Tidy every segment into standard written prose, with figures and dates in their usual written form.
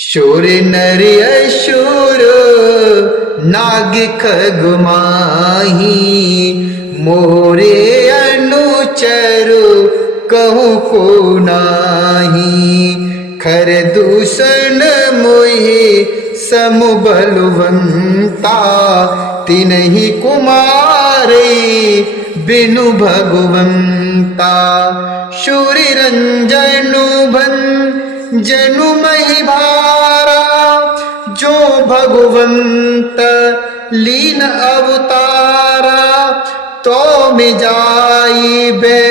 शूर नर असुर नाग खग माही, मोरे अनुचर कहूँ को नाही। खर दूषण मोहे सम बलवंता, तिन्हि कुमारे बिनु भगवंता। शूर रंजनु जनु मही भारा, जो भगवंत लीन अवतारा। तो में जाई बे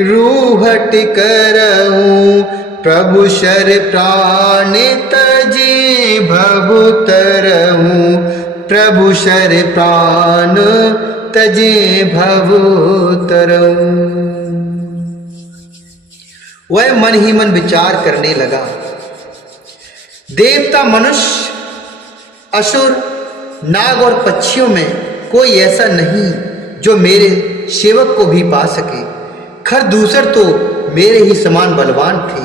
रूहट करऊं, प्रभु शर प्राण तजे भवुतरऊं। प्रभु शर प्राण तजे भवुतरऊं। वह मन ही मन विचार करने लगा, देवता, मनुष्य, असुर, नाग और पक्षियों में कोई ऐसा नहीं जो मेरे सेवक को भी पा सके। खर दूसर तो मेरे ही समान बलवान थे,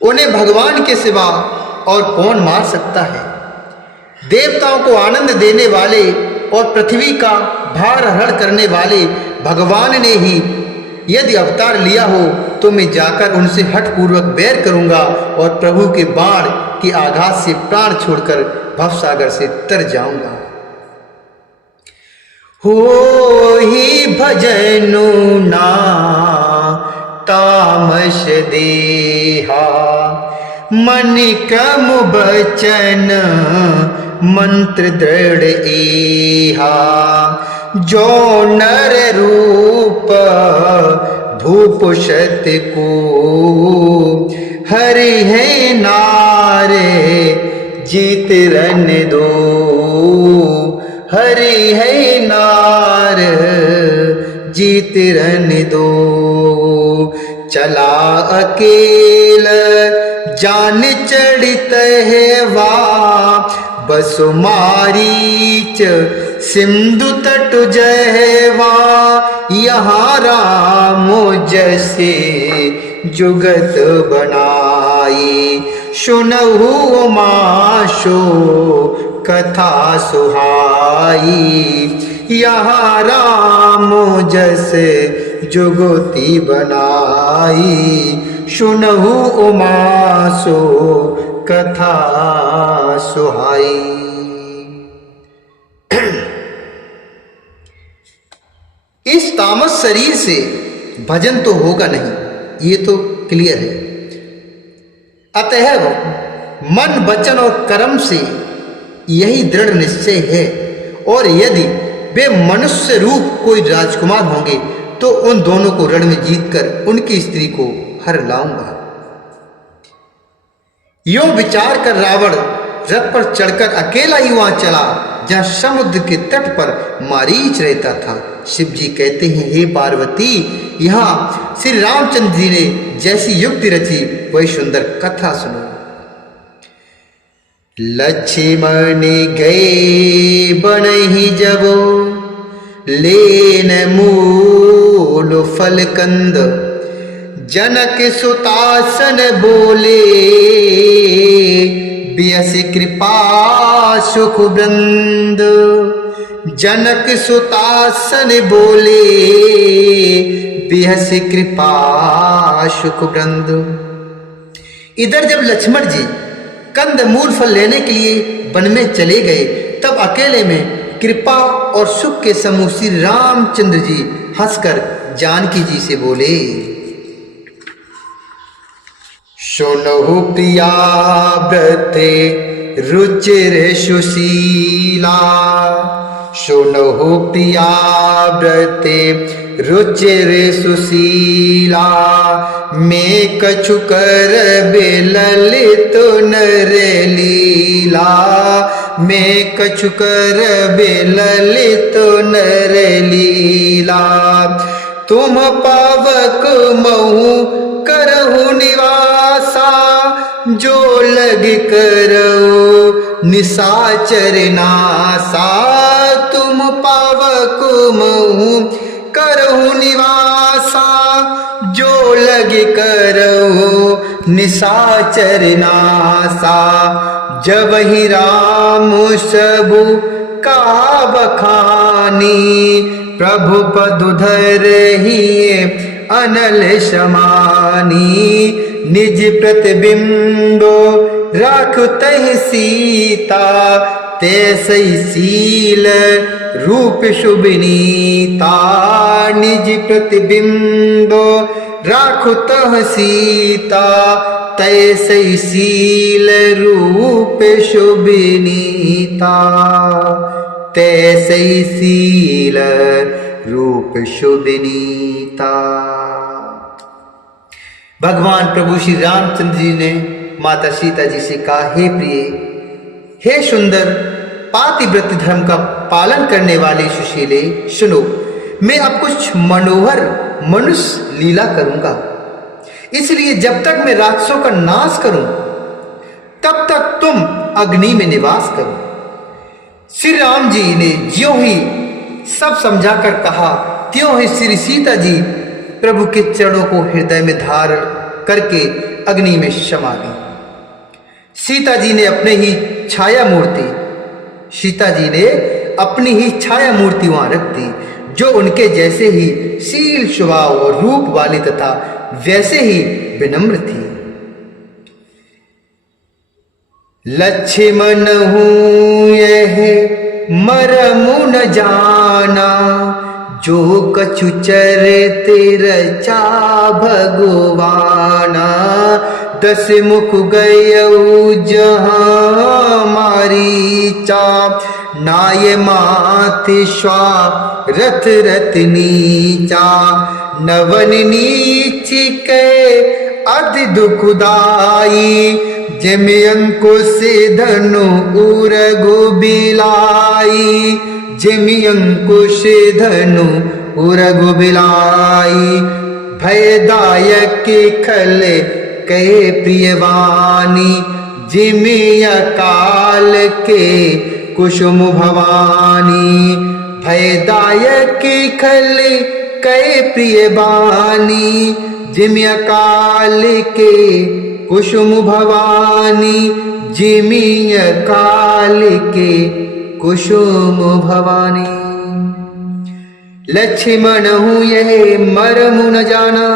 उन्हें भगवान के सिवा और कौन मार सकता है। देवताओं को आनंद देने वाले और पृथ्वी का भार हरण करने वाले भगवान ने ही यदि अवतार लिया हो तो मैं जाकर उनसे हठपूर्वक बैर करूंगा और प्रभु के बाण के आघात से प्राण छोड़कर भवसागर से तर जाऊंगा। हो ही भजनु ना तामस देहा, मन क्रम बचन मंत्र दृढ़ एहा। जो नर रूप भूप शत को, हरि है नारे जीत रन दो। हरि है नार जीत रन दो। चला अकेल जान चढ़ित है वा, बस मारीच सिंधु तट जयवा। यहाँ राम जैसे जुगत बनाई, सुनहु माशो कथा सुहाई। यहाँ राम जैसे जुगति बनाई, सुनहु उमासो कथा सुहाई। इस तामस शरीर से भजन तो होगा नहीं, ये तो क्लियर है। अतः मन, वचन और कर्म से यही दृढ़ निश्चय है। और यदि वे मनुष्य रूप कोई राजकुमार होंगे तो उन दोनों को रण में जीतकर उनकी स्त्री को हर लाऊंगा। यो विचार कर रावण रथ पर चढ़कर अकेला ही वहां चला जहां समुद्र के तट पर मारीच रहता था। शिव जी कहते हैं, हे पार्वती, यहाँ श्री रामचंद्र जी ने जैसी युक्ति रची वही सुंदर कथा सुनो। लक्ष्मण गए बनहि जबो, लेन मूल फल कंद। जनक सुतासन बोले, बियसि कृपा सुख वृंद। जनक सुतासन बोले, बियसि कृपा सुख वृंद। इधर जब लक्ष्मण जी कंद मूल फल लेने के लिए वन में चले गए, तब अकेले में कृपा और सुख के समूह श्री रामचंद्र जी हंसकर जानकी जी से बोले, सुनहु प्रिया व्रते रुचिर सुशीला। सुनहु प्रिया व्रते रुचिर सुशीला। मैं कछु कर ललित नर लीला। मैं कछु कर ललित नर लीला। तुम पावक महु करहु निवासा। जो लग करो निशाचर नासा। तुम पावक महु करहु निवासा। जो लग करो निशाचर नासा। जब ही राम सबु का बखानी, प्रभु पदुधर ही अनल समानी। निज प्रतिबिंबो राखतहि सीता, तैसई शील रूप शुभनीता। निज प्रतिबिंबो राखतहि सीता, तैसई शील रूप शुभनीता। तैसई शील रूप शुभनीता। भगवान प्रभु श्री रामचंद्र जी ने माता सीता जी से कहा, हे प्रिय, हे सुंदर, पातिव्रत्य धर्म का पालन करने वाले सुशीले, सुनो, मैं अब कुछ मनोहर मनुष्य लीला करूंगा। इसलिए जब तक मैं राक्षसों का नाश करूं, तब तक तुम अग्नि में निवास करो। श्री राम जी ने ज्यों ही सब समझाकर कहा, त्यों ही श्री सीता जी प्रभु के चरणों को हृदय में धारण करके अग्नि में समा गई। सीता जी ने अपनी ही छाया मूर्ति वहां रख दी, जो उनके जैसे ही शील स्वभाव और रूप वाली तथा वैसे ही विनम्र थी। लक्ष्मण हूँ यह मरमु न जाना, जो कछु चरते रचा भगवाना। दस मुख गयऊ जहाँ मारीचा, नाय माथे श्वा रथ रथ नीचा। नवन नीच के अति दुखदाई, जिमि अंकुश धनु उरगु बिलाई। जिमि अंकुश धनु उरगु बिलाई। भयदायक खल कहे प्रियवानी, जिमि अकाल के कुसुम भवानी। भयदायक खल कहे प्रियवानी, जिमि अकाल के कुसुम भवानी। जिमि अकाल के कुसुम भवानी। लक्ष्मण हूँ यह मरमु न जाना।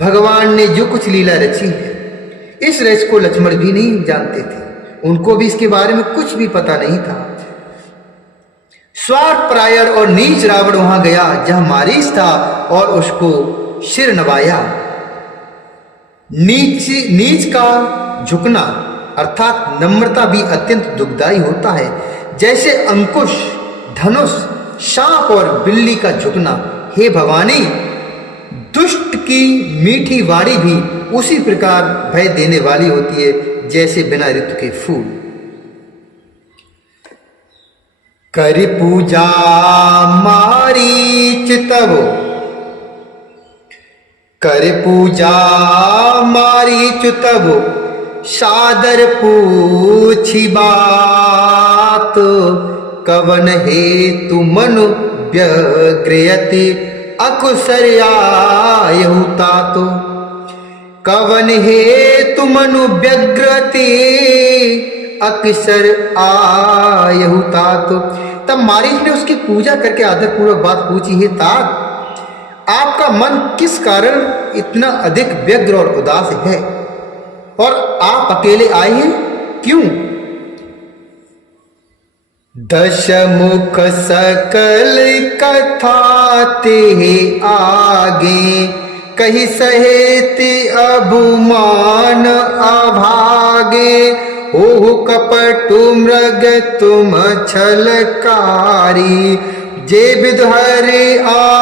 भगवान ने जो कुछ लीला रची है, इस रच को लक्ष्मण भी नहीं जानते थे। उनको भी इसके बारे में कुछ भी पता नहीं था। स्वार्थ परायण और नीच रावण वहां गया जहां मारीच था और उसको सिर नवाया। नीच का झुकना अर्थात नम्रता भी अत्यंत दुखदायी होता है। जैसे अंकुश, धनुष, सांप और बिल्ली का झुकना। हे भवानी, दुष्ट की मीठी वाणी भी उसी प्रकार भय देने वाली होती है जैसे बिना ऋतु के फूल। कर पूजा मारीच तब, कर पूजा मारीच तब, सादर पूछी बात। कवन हेतु मनु व्यग्रयति, अकुशर आयहु तातो। कवन हेतु मनु व्यग्रति, अकुशर आयहु तातो। तब मारीच ने उसकी पूजा करके आदरपूर्वक बात पूछी, हे तात, आपका मन किस कारण इतना अधिक व्यग्र और उदास है और आप अकेले आए हैं, क्यों? दश मुख सकल कथा ते आगे, कही सहेत अभुमान अभागे। ओहु कपटु मृग तुम छलकारी, जे विधु हरि आ